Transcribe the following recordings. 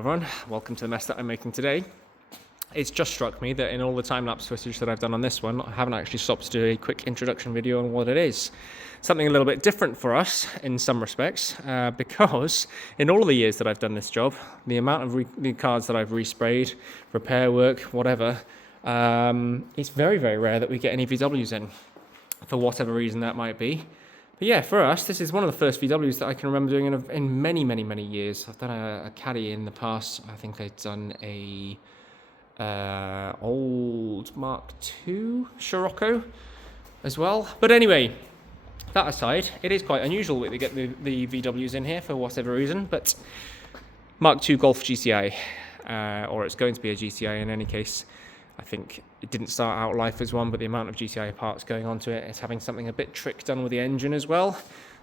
Everyone, welcome to the mess that I'm making today. It's just struck me that in all the time-lapse footage that I've done on this one, I haven't actually stopped to do a quick introduction video on what it is. Something a little bit different for us in some respects, because in all of the years that I've done this job, the amount of the cards that I've resprayed, repair work, whatever, it's very, very rare that we get any VWs in, for whatever reason that might be. But yeah, for us, this is one of the first VWs that I can remember doing in many, many, many years. I've done a caddy in the past. I think I'd done a old Mk2 Scirocco as well. But anyway, that aside, it is quite unusual that we get the VWs in here for whatever reason. But Mk2 Golf Gti, or it's going to be a GTI in any case. I think it didn't start out life as one, but the amount of GTI parts going onto it, it's having something a bit trick done with the engine as well.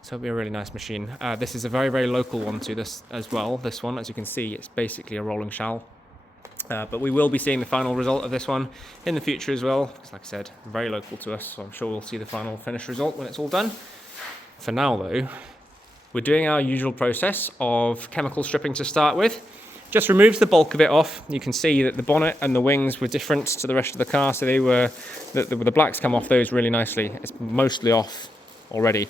So it'll be a really nice machine. This is a very, very local one to this as well. This one, as you can see, it's basically a rolling shell. But we will be seeing the final result of this one in the future as well, because like I said, very local to us, so I'm sure we'll see the final finished result when it's all done. For now though, we're doing our usual process of chemical stripping to start with. Just removes the bulk of it off. You can see that the bonnet and the wings were different to the rest of the car, so they were the blacks come off those really nicely. It's mostly off already.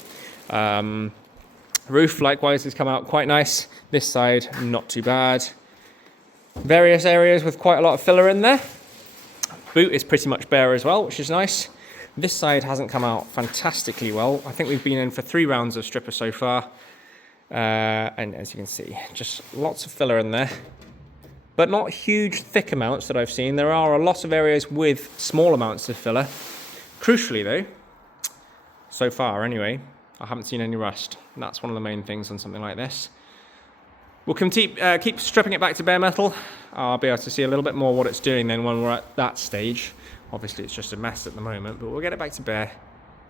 Roof likewise has come out quite nice. This side not too bad. Various areas with quite a lot of filler in there. Boot is pretty much bare as well, which is nice. This side hasn't come out fantastically well. I think we've been in for 3 rounds of stripper so far. And as you can see, just lots of filler in there, but not huge thick amounts that I've seen. There are a lot of areas with small amounts of filler. Crucially though, so far anyway, I haven't seen any rust. And that's one of the main things on something like this. We'll keep stripping it back to bare metal. I'll be able to see a little bit more what it's doing then when we're at that stage. Obviously it's just a mess at the moment, but we'll get it back to bare,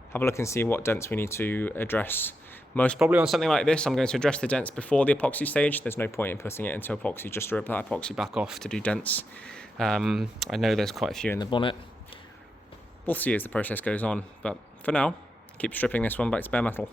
have a look and see what dents we need to address. Most probably on something like this, I'm going to address the dents before the epoxy stage. There's no point in putting it into epoxy just to rip that epoxy back off to do dents. I know there's quite a few in the bonnet. We'll see as the process goes on, but for now, keep stripping this one back to bare metal.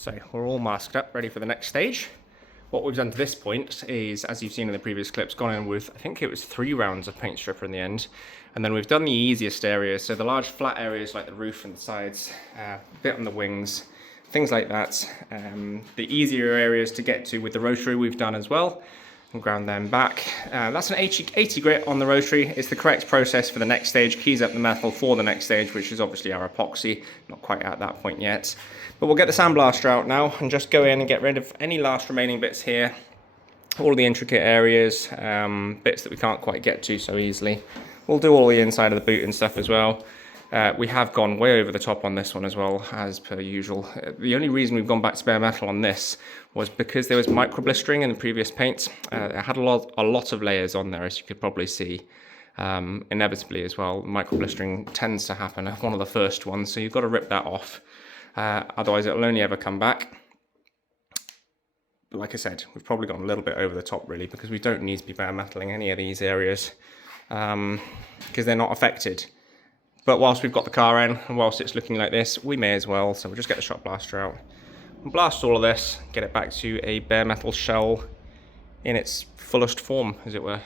So we're all masked up, ready for the next stage. What we've done to this point is, as you've seen in the previous clips, gone in with, I think it was 3 rounds of paint stripper in the end. And then we've done the easiest areas, so the large flat areas like the roof and the sides, a bit on the wings, things like that. The easier areas to get to with the rotary we've done as well, and ground them back. That's an 80 grit on the rotary. It's the correct process for the next stage, keys up the metal for the next stage, which is obviously our epoxy. Not quite at that point yet. But we'll get the sandblaster out now and just go in and get rid of any last remaining bits here. All the intricate areas, bits that we can't quite get to so easily. We'll do all the inside of the boot and stuff as well. We have gone way over the top on this one as well, as per usual. The only reason we've gone back to bare metal on this was because there was micro blistering in the previous paint. It had a lot of layers on there, as you could probably see. inevitably as well. Micro blistering tends to happen, one of the first ones, so you've got to rip that off. Otherwise it'll only ever come back. But like I said, we've probably gone a little bit over the top really, because we don't need to be bare metaling any of these areas because they're not affected. But whilst we've got the car in and whilst it's looking like this, we may as well. So we'll just get the shot blaster out and blast all of this, get it back to a bare metal shell in its fullest form, as it were.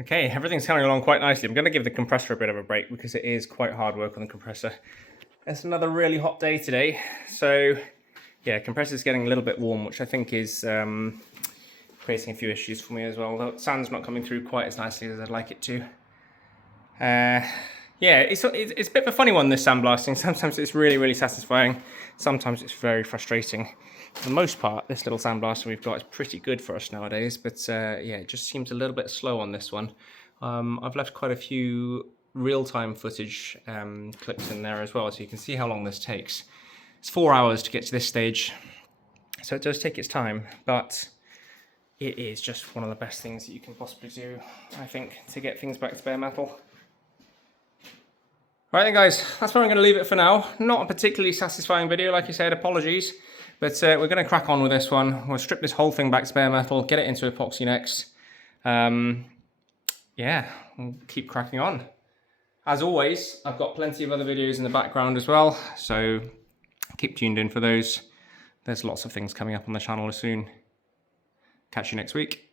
Okay, everything's coming along quite nicely. I'm going to give the compressor a bit of a break because it is quite hard work on the compressor. It's another really hot day today. So yeah, compressor's getting a little bit warm, which I think is creating a few issues for me as well. The sand's not coming through quite as nicely as I'd like it to. Yeah, it's a bit of a funny one, this sandblasting. Sometimes it's really, really satisfying. Sometimes it's very frustrating. For the most part, this little sandblaster we've got is pretty good for us nowadays, but yeah, it just seems a little bit slow on this one. I've left quite a few real-time footage clips in there as well, so you can see how long this takes. It's 4 hours to get to this stage, so it does take its time, but it is just one of the best things that you can possibly do, I think, to get things back to bare metal. Right then guys, that's where I'm going to leave it for now. Not a particularly satisfying video, like I said, apologies. But we're going to crack on with this one. We'll strip this whole thing back to bare metal, get it into epoxy next. Yeah, we'll keep cracking on. As always, I've got plenty of other videos in the background as well, so keep tuned in for those. There's lots of things coming up on the channel soon. Catch you next week.